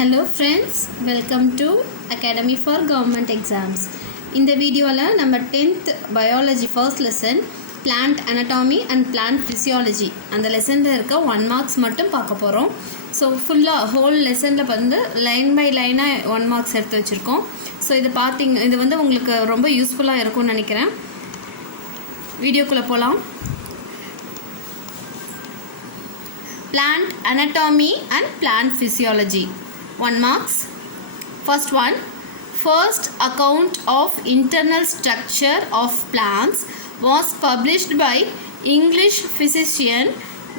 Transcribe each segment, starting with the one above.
Hello friends, welcome to Academy for Government Exams. In the video நம்ம 10th biology first lesson plant anatomy and plant physiology அந்த லெசனில் இருக்க 1 marks மட்டும் பார்க்க போகிறோம். ஸோ ஃபுல்லாக ஹோல் லெசனில் வந்து லைன் பை லைனாக 1 marks எடுத்து வச்சுருக்கோம். ஸோ இது வந்து உங்களுக்கு ரொம்ப யூஸ்ஃபுல்லாக இருக்கும்னு நினைக்கிறேன். வீடியோக்குள்ளே போகலாம். Plant anatomy and plant physiology 1 marks. First one, first account of internal structure of plants was published by English physician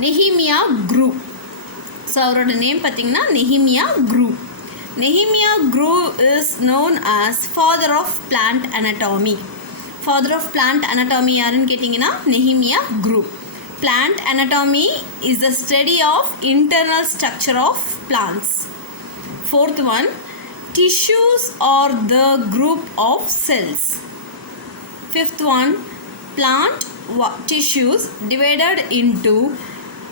Nehemiah Grew. So அவரோட நேம் பார்த்தீங்கன்னா Nehemiah Grew. Nehemiah Grew is known as father of plant anatomy. Father of plant anatomy யாருன்னு கேட்டிங்கன்னா Nehemiah Grew. Plant anatomy is the study of internal structure of plants. Fourth one, tissues are the group of cells. Fifth one, plant tissues divided into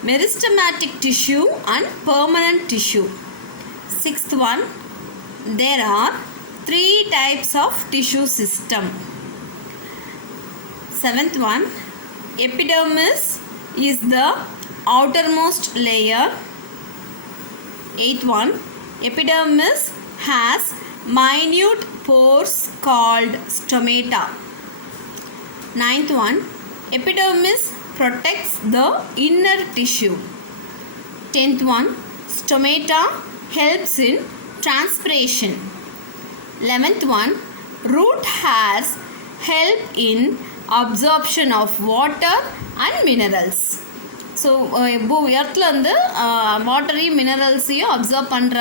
meristematic tissue and permanent tissue. Sixth one, there are 3 types of tissue system. Seventh one, epidermis is the outermost layer. Eighth one, epidermis has minute pores called stomata. Ninth one, epidermis protects the inner tissue. Tenth one, stomata helps in transpiration. 11th one, root hairs help in absorption of water and minerals. So எர்த்தில் வந்து வாட்டரையும் மினரல்ஸையும் absorb பண்ணுற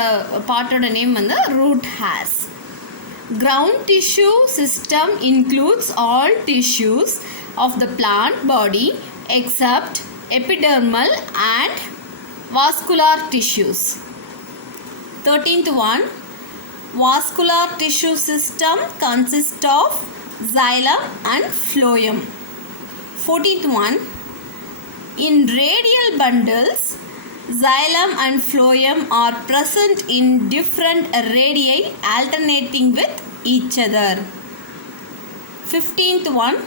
பார்ட்டோட name வந்து root hairs. Ground tissue system includes all tissues of the plant body except epidermal and vascular tissues. 13th one, vascular tissue system consists of xylem and phloem. 14th one, in radial bundles, xylem and phloem are present in different radii alternating with each other. 15th one,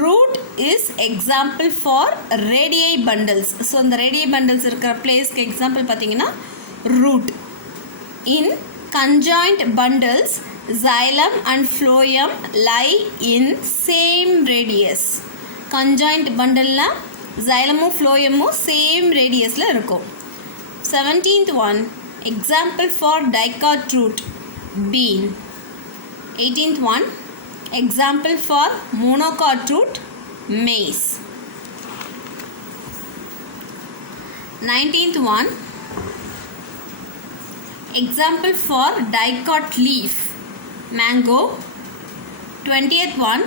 root is example for radii bundles. So இந்த radii bundles இருக்கிற பிளேஸ்க்கு example பார்த்தீங்கன்னா root. In conjoint bundles, xylem and phloem lie in same radius. Conjoint bundle xylem phloem same radiusல இருக்கும். 17th one, example for dicot root, bean. 18th one, example for monocot root, maize. 19th one, example for dicot leaf, mango. 20th one,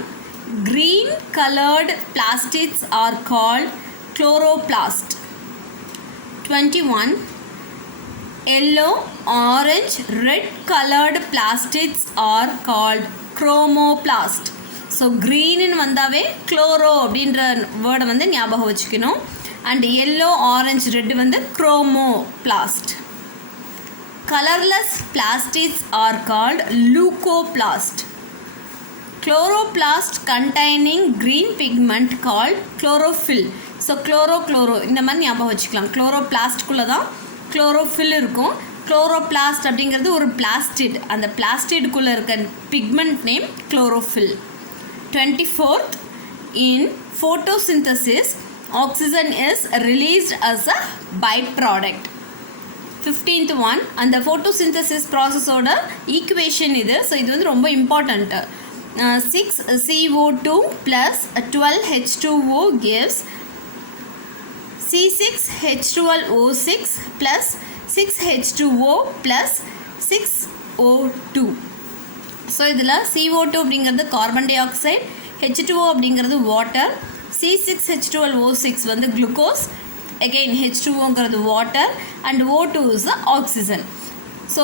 green colored plastids are called chloroplast. 21, yellow, orange, red colored plastids are called chromoplast. So க்ரீன்னு வந்தாவே chloro அப்படின்ற வேர்டை வந்து ஞாபகம் வச்சுக்கணும். And yellow, orange, red வந்து chromoplast. Colorless plastids are called leucoplast. Chloroplast containing green pigment called chlorophyll. So chloro இந்த மாதிரி ஞாபகம் வச்சுக்கலாம். chloroplastக்குள்ளே தான் chlorophyll இருக்கும். chloroplast அப்படிங்கிறது ஒரு பிளாஸ்டிட். அந்த பிளாஸ்டிடுக்குள்ளே இருக்க pigment name chlorophyll. 24th, in photosynthesis, oxygen is released as a byproduct. 15th one, அந்த photosynthesis ப்ராசஸோட ஈக்குவேஷன் இது. ஸோ இது வந்து ரொம்ப important. 6CO2 plus 12H2O gives C6H12O6 plus 6H2O plus 6O2. So இதில் CO2 அப்படிங்கிறது கார்பன் டை ஆக்சைடு, H2O அப்படிங்கிறது water, C6H12O6 வந்து glucose, again H2Oங்கிறது water and O2 is the oxygen. So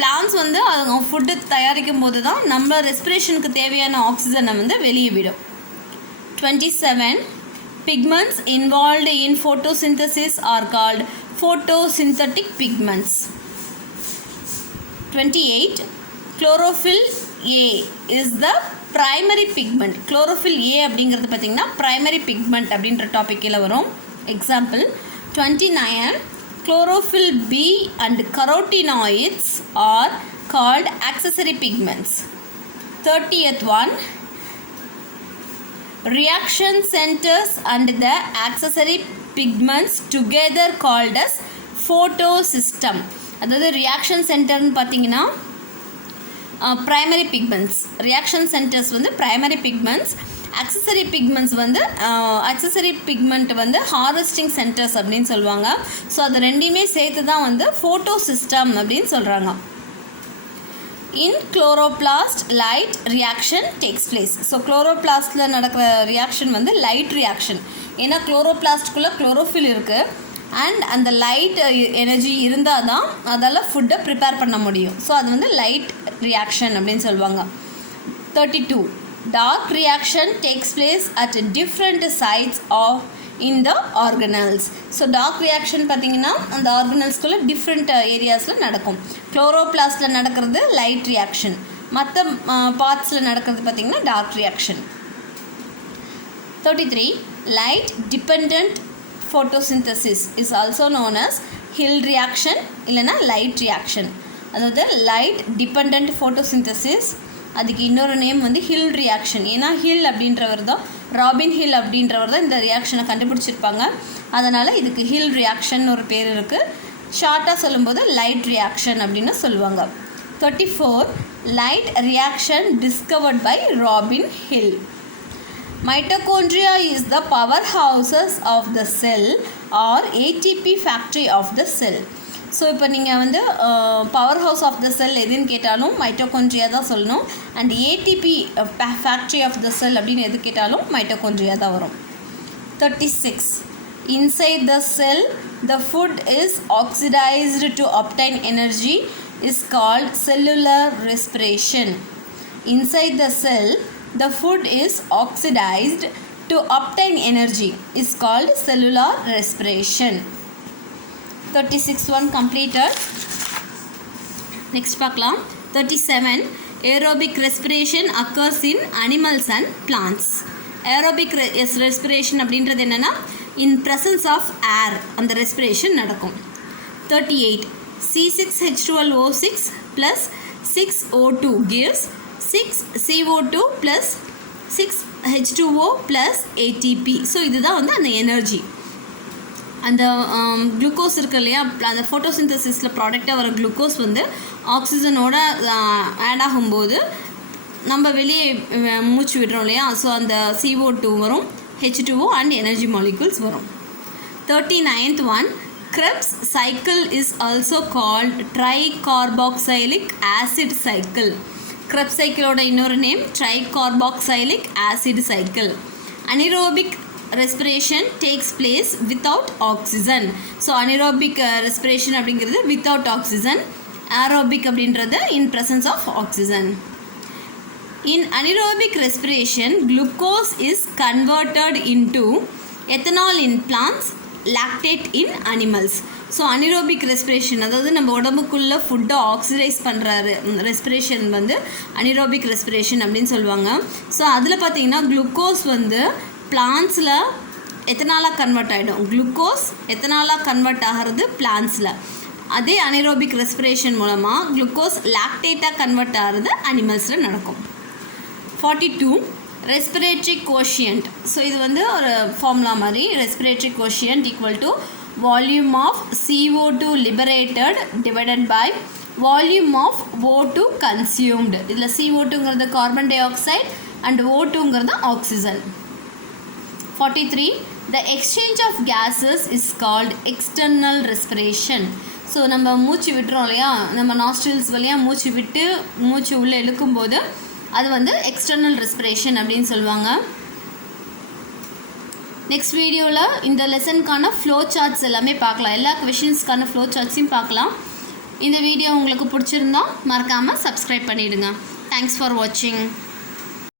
plants வந்து அது ஃபுட்டு தயாரிக்கும் போது தான் நம்ம ரெஸ்பிரேஷனுக்கு தேவையான ஆக்சிஜனை வந்து வெளியே விடும். 27, pigments involved in photosynthesis are called photosynthetic pigments. 28. Chlorophyll A is the primary pigment. Chlorophyll A அப்படிங்கிறது பார்த்தீங்கன்னா primary pigment அப்படின்ற டாப்பிக்கில் வரும். Example 29. Chlorophyll B and carotenoids are called accessory pigments. 30th one. Reaction centers and the accessory pigments together called as photosystem. அதாவது reaction சென்டர்னு பார்த்தீங்கன்னா primary pigments, reaction centres வந்து primary pigments, accessory pigments வந்து accessory pigment வந்து harvesting centres அப்படின்னு சொல்லுவாங்க. So அது ரெண்டையுமே சேர்த்து தான் வந்து ஃபோட்டோ சிஸ்டம் அப்படின்னு சொல்கிறாங்க. In chloroplast, light reaction takes place. So குளோரோபிளாஸ்டில் நடக்கிற ரியாக்ஷன் வந்து லைட் ரியாக்ஷன். ஏன்னா குளோரோபிளாஸ்டுக்குள்ளே குளோரோஃபில் இருக்குது அண்ட் அந்த லைட் எனர்ஜி இருந்தால் தான் அதால் ஃபுட்டை ப்ரிப்பேர் பண்ண முடியும். ஸோ அது வந்து லைட் ரியாக்ஷன் அப்படின்னு சொல்லுவாங்க. 32. Dark reaction takes place at different sites of in the organelles. So dark reaction பார்த்திங்கன்னா அந்த ஆர்கனல்ஸ்குள்ளே டிஃப்ரெண்ட் ஏரியாஸில் நடக்கும். குளோரோபிளாஸ்டில் நடக்கிறது லைட் ரியாக்ஷன், மற்ற பார்ட்ஸில் நடக்கிறது பார்த்திங்கன்னா dark reaction. 33. Light dependent photosynthesis is also known as Hill reaction இல்லைனா light reaction. அதாவது லைட் டிபெண்ட் ஃபோட்டோசிந்தசிஸ், அதுக்கு இன்னொரு நேம் வந்து ஹில் ரியாக்ஷன். ஏன்னா ஹில் அப்படின்றவர் தான், ராபின் ஹில் அப்படின்றவர் தான் இந்த ரியாக்ஷனை கண்டுபிடிச்சிருப்பாங்க. அதனால் இதுக்கு ஹில் ரியாக்ஷன் ஒரு பேர் இருக்குது. ஷார்ட்டாக சொல்லும்போது லைட் ரியாக்ஷன் அப்படின்னு சொல்லுவாங்க. 34. Light reaction discovered by Robin Hill. Mitochondria is the powerhouses of the cell or ATP factory of the cell. So இப்போ நீங்கள் வந்து power house of the cell எதுன்னு கேட்டாலும் மைட்டோகாண்ட்ரியா தான் சொல்லணும். And ATP factory of the cell அப்படின்னு எது கேட்டாலும் மைட்டோகாண்ட்ரியா தான் வரும். 36. Inside the cell, the food is oxidized to obtain energy is called cellular respiration. Inside the cell, the food is oxidized to obtain energy is called cellular respiration. 36 one completed. Next பார்க்கலாம். 37. Aerobic respiration occurs in animals and plants. Aerobic respiration அப்படின்றது என்னென்னா in presence of air அந்த respiration நடக்கும். 38. C6H12O6 plus 6O2 gives 6CO2 plus 6H2O plus ATP. So இதுதான் வந்து அந்த energy. அந்த glucose இருக்கு இல்லையா, அந்த ஃபோட்டோசிந்தசிஸில் ப்ராடக்டாக வர குளுக்கோஸ் வந்து ஆக்சிஜனோட ஆட் ஆகும்போது நம்ம வெளியே மூச்சு விடுறோம் இல்லையா, ஸோ அந்த CO2 வரும், H2O அண்ட் எனர்ஜி மாலிகூல்ஸ் வரும். 39th one. Krebs cycle is also called tricarboxylic acid cycle. Krebs cycleோட இன்னொரு name tricarboxylic acid cycle. Anaerobic respiration takes place without oxygen. So anaerobic respiration அப்படிங்கிறது without oxygen, aerobic அப்படின்றது in presence of oxygen. In anaerobic respiration, glucose is converted into ethanol in plants, lactate in animals. So anaerobic respiration அதாவது நம்ம உடம்புக்குள்ளே ஃபுட்டை oxidise பண்ணுற respiration வந்து anaerobic respiration அப்படின்னு சொல்லுவாங்க. ஸோ அதில் பார்த்தீங்கன்னா குளுக்கோஸ் வந்து பிளான்ஸில் எத்தனாலாக கன்வெர்ட் ஆகிடும். குளுக்கோஸ் எத்தனாலாக கன்வெர்ட் ஆகிறது பிளான்ஸில். அதே anaerobic respiration மூலமாக குளுக்கோஸ் லாக்டேட்டாக கன்வெர்ட் ஆகிறது அனிமல்ஸில் நடக்கும். 42. Respiratory quotient. ஸோ இது வந்து ஒரு ஃபார்முலா மாதிரி. Respiratory quotient equal to volume of CO2 liberated divided by volume of O2 consumed. இதில் CO2ங்கிறது கார்பன் டை ஆக்சைடு அண்ட் O2ங்கிறது oxygen. 43. The exchange of gases is called external respiration. So நம்ம மூச்சு விட்டுறோம் இல்லையா, நம்ம நாஸ்ட்ரில்ஸ் வழியாக மூச்சு விட்டு மூச்சு உள்ளே இழுக்கும்போது அது வந்து எக்ஸ்டர்னல் ரெஸ்பிரேஷன் அப்படின்னு சொல்லுவாங்க. நெக்ஸ்ட் வீடியோவில் இந்த லெசனுக்கான ஃப்ளோ சார்ட்ஸ் எல்லாமே பார்க்கலாம். எல்லா கொஷின்ஸ்க்கான ஃப்ளோ சார்ட்ஸையும் பார்க்கலாம். இந்த வீடியோ உங்களுக்கு பிடிச்சிருந்தா மறக்காமல் சப்ஸ்கிரைப் பண்ணிவிடுங்க. தேங்க்ஸ் ஃபார் வாட்சிங்.